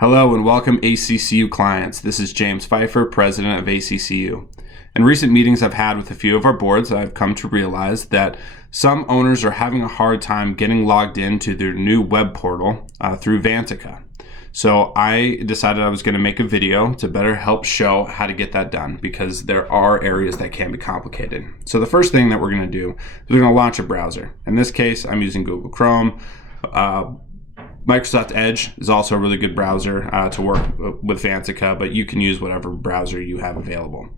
Hello and welcome ACCU clients. This is James Pfeiffer, president of ACCU. In recent meetings I've had with a few of our boards, I've come to realize that some owners are having a hard time getting logged into their new web portal through Vantaca. So I decided I was going to make a video to better help show how to get that done, because there are areas that can be complicated. So the first thing that we're going to do is we're going to launch a browser. In this case, I'm using Google Chrome. Microsoft Edge is also a really good browser to work with Vantaca, but you can use whatever browser you have available.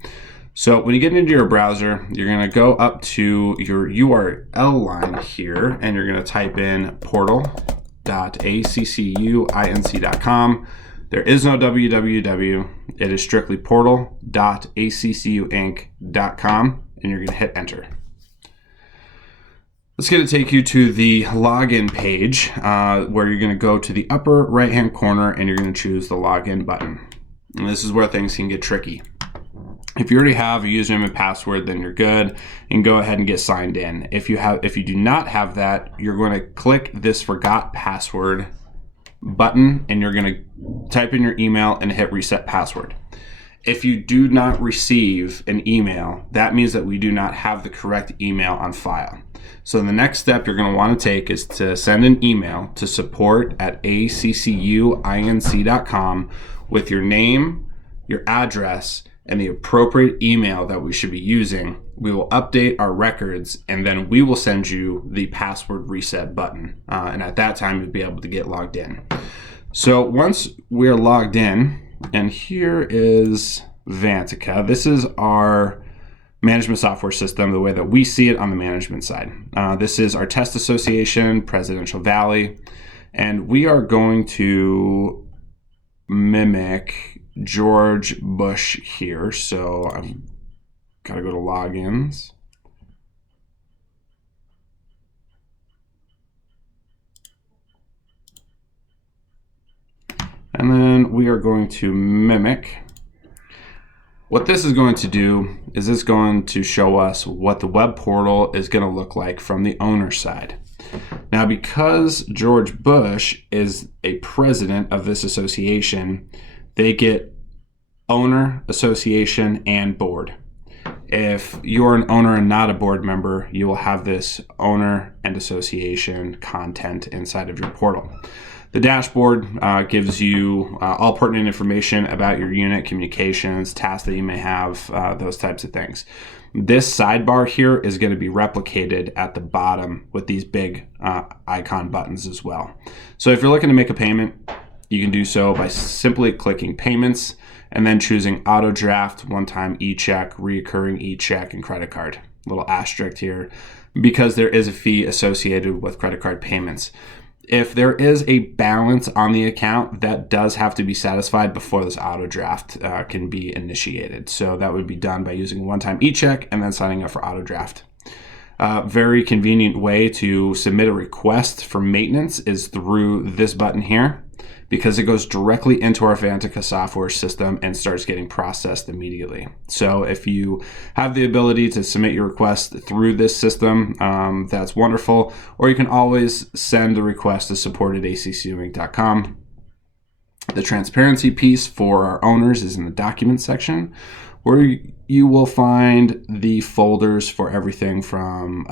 So when you get into your browser, you're going to go up to your URL line here, and you're going to type in portal.accuinc.com. There is no www. It is strictly portal.accuinc.com, and you're going to hit enter. It's going to take you to the login page where you're going to go to the upper right hand corner and you're going to choose the login button. And this is where things can get tricky. If you already have a username and password, then you're good and go ahead and get signed in. If you do not have that, you're going to click this forgot password button and you're going to type in your email and hit reset password. If you do not receive an email, that means that we do not have the correct email on file. So the next step you're going to want to take is to send an email to support@accuinc.com with your name, your address, and the appropriate email that we should be using. We will update our records, and then we will send you the password reset button. And at that time, you'll be able to get logged in. So once we're logged in, and here is Vantaca. This is our management software system, the way that we see it on the management side. This is our test association, Presidential Valley, and we are going to mimic George Bush here. So I've got to go to logins. And then we are going to mimic. What this is going to do is it's going to show us what the web portal is going to look like from the owner side. Now, because George Bush is a president of this association, they get owner, association, and board. If you're an owner and not a board member, you will have this owner and association content inside of your portal. The dashboard gives you all pertinent information about your unit, communications, tasks that you may have, those types of things. This sidebar here is going to be replicated at the bottom with these big icon buttons as well. So if you're looking to make a payment, you can do so by simply clicking payments and then choosing auto draft, one-time e-check, reoccurring e-check, and credit card. Little asterisk here because there is a fee associated with credit card payments. If there is a balance on the account, that does have to be satisfied before this auto draft can be initiated. So that would be done by using one-time e-check and then signing up for auto draft. Very convenient way to submit a request for maintenance is through this button here, because it goes directly into our Vantaca software system and starts getting processed immediately. So if you have the ability to submit your request through this system, that's wonderful. Or you can always send the request to support@accuinc.com. The transparency piece for our owners is in the documents section, where you will find the folders for everything from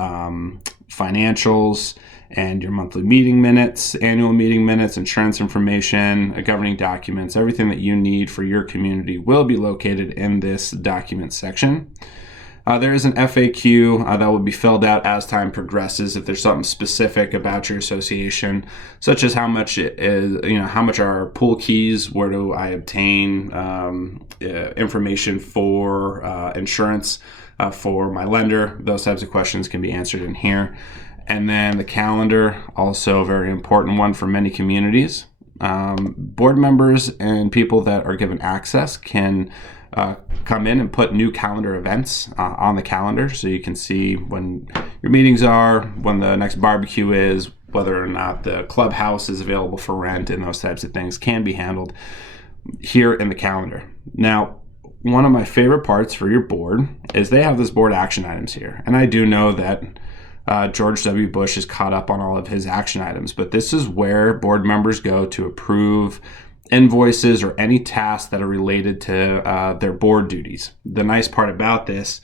financials and your monthly meeting minutes, annual meeting minutes, insurance information, governing documents. Everything that you need for your community will be located in this document section. There is an FAQ that will be filled out as time progresses if there's something specific about your association, such as how much it is, how much are pool keys, where do I obtain information for insurance for my lender. Those types of questions can be answered in here. And then the calendar, also a very important one for many communities. Board members and people that are given access can come in and put new calendar events on the calendar, so you can see when your meetings are, when the next barbecue is, whether or not the clubhouse is available for rent, and those types of things can be handled here in the calendar. Now, one of my favorite parts for your board is they have this board action items here. And I do know that George W. Bush is caught up on all of his action items, but this is where board members go to approve invoices or any tasks that are related to their board duties. The nice part about this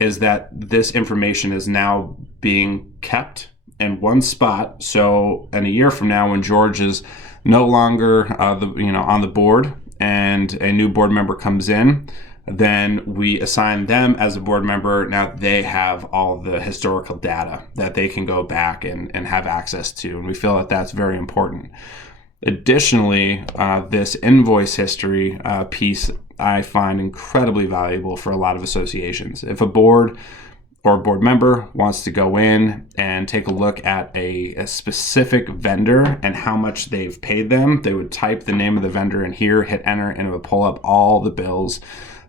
is that this information is now being kept in one spot. So in a year from now, when George is no longer on the board and a new board member comes in, then we assign them as a board member. Now they have all the historical data that they can go back and have access to. And we feel that that's very important. Additionally, this invoice history piece I find incredibly valuable for a lot of associations. If a board or a board member wants to go in and take a look at a specific vendor and how much they've paid them, they would type the name of the vendor in here, hit enter, and it would pull up all the bills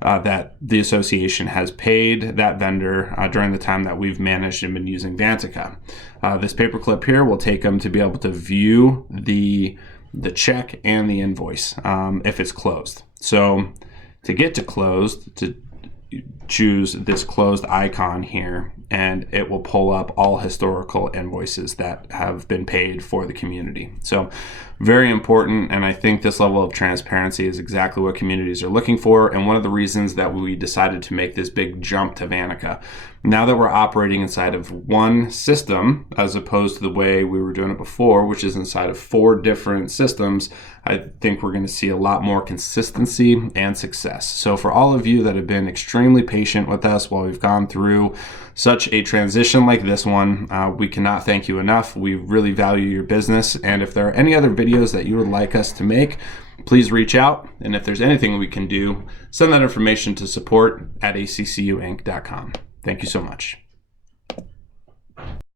that the association has paid that vendor during the time that we've managed and been using Vantaca. This paperclip here will take them to be able to view the check and the invoice if it's closed. So to get to closed, to choose this closed icon here, and it will pull up all historical invoices that have been paid for the community. So very important, and I think this level of transparency is exactly what communities are looking for, and one of the reasons that we decided to make this big jump to Vantaca. Now that we're operating inside of one system, as opposed to the way we were doing it before, which is inside of 4 different systems, I think we're going to see a lot more consistency and success. So for all of you that have been extremely patient with us while we've gone through such a transition like this one, we cannot thank you enough. We really value your business, and if there are any other videos that you would like us to make, please reach out, and if there's anything we can do, send that information to support@acccuinc.com. Thank you so much.